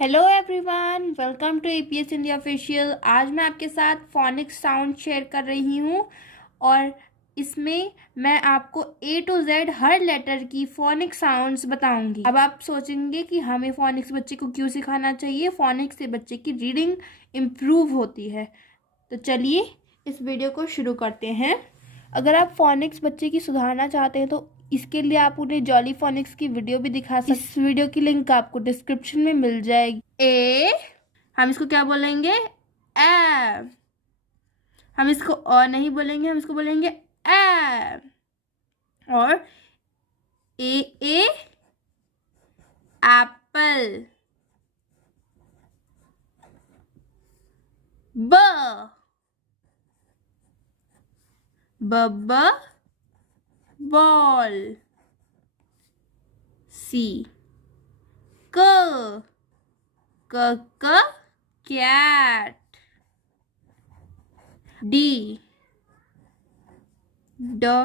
Hello everyone, welcome to apsindiaofficial। आज मैं आपके साथ फोनिक साउंड शेयर कर रही हूँ और इसमें मैं आपको A to Z हर लेटर की फोनिक साउंड्स बताऊंगी। अब आप सोचेंगे कि हमें फोनिक्स बच्चे को क्यों सिखाना चाहिए। फोनिक्स से बच्चे की रीडिंग इम्प्रूव होती है। तो चलिए इस वीडियो को शुरू करते हैं। अगर आप फोनिक्स बच्चे की सुधारना चाहते हैं तो इसके लिए आप उन्हें जॉली फोनिक्स की वीडियो भी दिखा सकते हैं। इस वीडियो की लिंक आपको डिस्क्रिप्शन में मिल जाएगी। ए, हम इसको क्या बोलेंगे? ए। हम इसको नहीं बोलेंगे, हम इसको बोलेंगे ए। और ए एप्पल। ब बॉल। सी क कैट। D dog.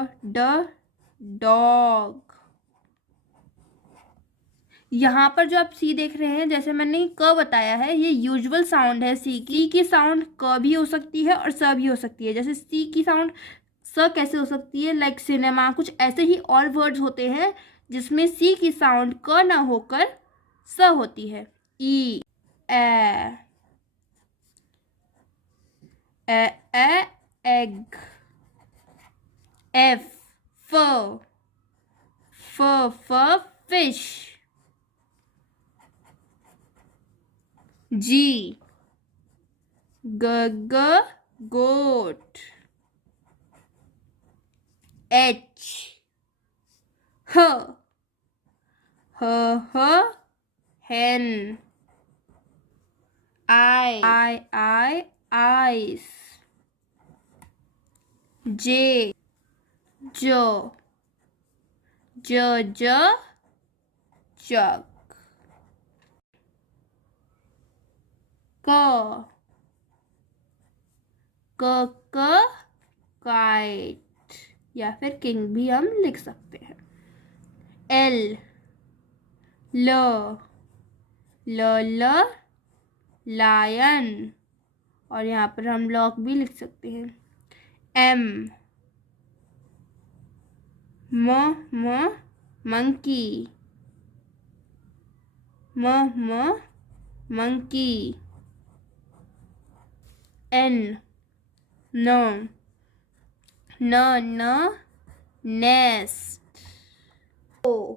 यहाँ पर जो आप सी देख रहे हैं, जैसे मैंने क बताया है, ये यूजुअल साउंड है। सी की साउंड क भी हो सकती है और स भी हो सकती है। जैसे सी की साउंड स कैसे हो सकती है? Like cinema. कुछ ऐसे ही और वर्ड्स होते हैं जिसमें सी की साउंड क ना होकर स होती है। E egg. F fish. G goat. H hen। Ice. J jug. Kite या फिर किंग भी हम लिख सकते हैं। एल लायन, और यहाँ पर हम लॉक भी लिख सकते हैं। M monkey. Monkey. N nest. O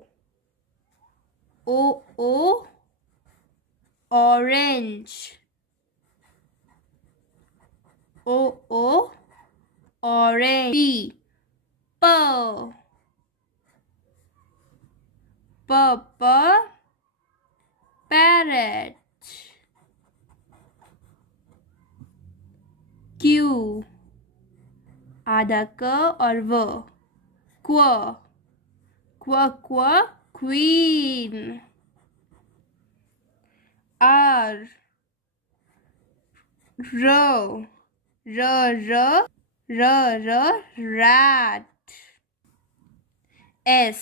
orange. Orange. Parrot. Q आधा क और queen. R rat. S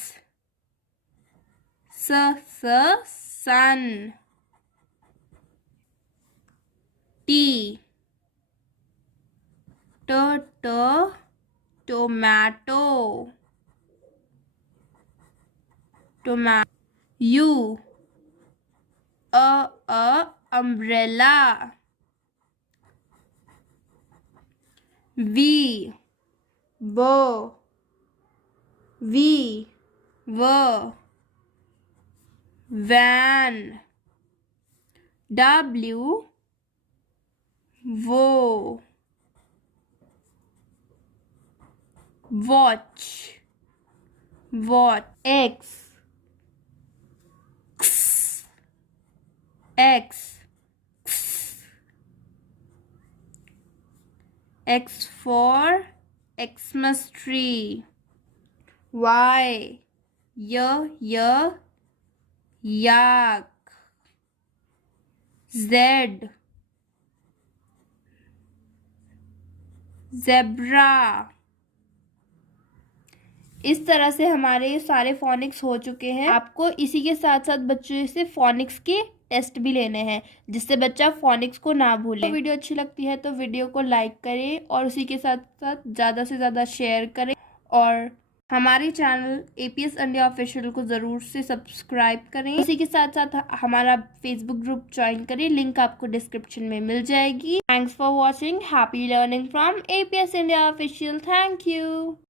sun. T tomato. U umbrella। V van। W watch। X for Xmas tree। Y yak। Z zebra। इस तरह से हमारे सारे phoenix हो चुके हैं। आपको इसी के साथ साथ बच्चों से फोनिक्स के टेस्ट भी लेने हैं, जिससे बच्चा फोनिक्स को ना भूले। तो वीडियो अच्छी लगती है तो वीडियो को लाइक करें और उसी के साथ साथ ज़्यादा से ज़्यादा शेयर करें, और हमारे चैनल एपीएस इंडिया ऑफिशियल को ज़रूर से सब्सक्राइब करें। इसी के साथ साथ हमारा फेसबुक ग्रुप ज्वाइन करें, लिंक आपको डिस्क्रिप्शन में मिल जाएगी। Thanks for watching, happy learning from APS India official. Thank you.